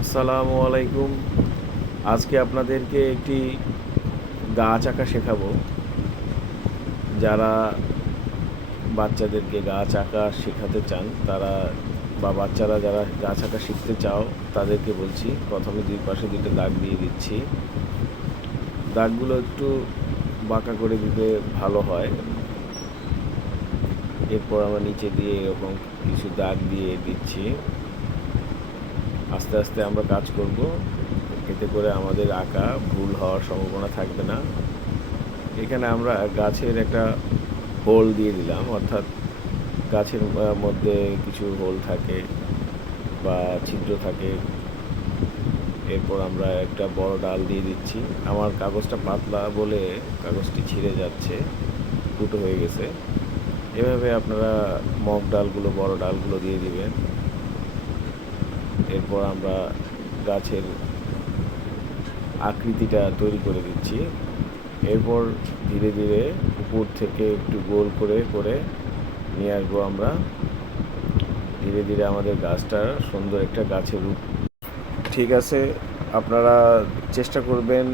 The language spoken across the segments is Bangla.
আসসালামু আলাইকুম। আজকে আপনাদেরকে একটি গাছ আঁকা শেখাবো। যারা বাচ্চাদেরকে গাছ আঁকা শেখাতে চান তারা বা বাচ্চারা যারা গাছ আঁকা শিখতে চাও তাদেরকে বলছি, প্রথমে দুই পাশে দুটো দাগ দিয়ে দিচ্ছি। দাগগুলো একটু বাঁকা করে দিলে ভালো হয়। এরপর আমরা নিচে দিয়ে এরকম কিছু দাগ দিয়ে দিচ্ছি। আস্তে আস্তে আমরা কাজ করব, এতে করে আমাদের আঁকা ভুল হওয়ার সম্ভাবনা থাকবে না। এখানে আমরা গাছের একটা হোল দিয়ে দিলাম, অর্থাৎ গাছের মধ্যে কিছু হোল থাকে বা ছিদ্র থাকে। এরপর আমরা একটা বড় ডাল দিয়ে দিচ্ছি। আমার কাগজটা পাতলা বলে কাগজটি ছিঁড়ে যাচ্ছে, ফুটো হয়ে গেছে। এভাবে আপনারা মগ ডালগুলো, বড় ডালগুলো দিয়ে দিবেন। এরপর আমরা গাছের আকৃতিটা তৈরি করে দিচ্ছি। এরপর ধীরে ধীরে উপর থেকে একটু গোল করে করে নিয়ে আসবো আমরা। ধীরে ধীরে আমাদের গাছটা সুন্দর একটা গাছের রূপ। ঠিক আছে, আপনারা চেষ্টা করবেন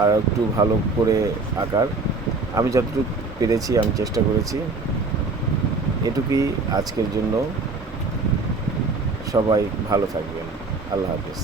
আর একটু ভালো করে আঁকার। আমি যতটুকু পেরেছি আমি চেষ্টা করেছি। এটুকুই আজকের জন্য। সবাই ভালো থাকবেন। আল্লাহ হাফেজ।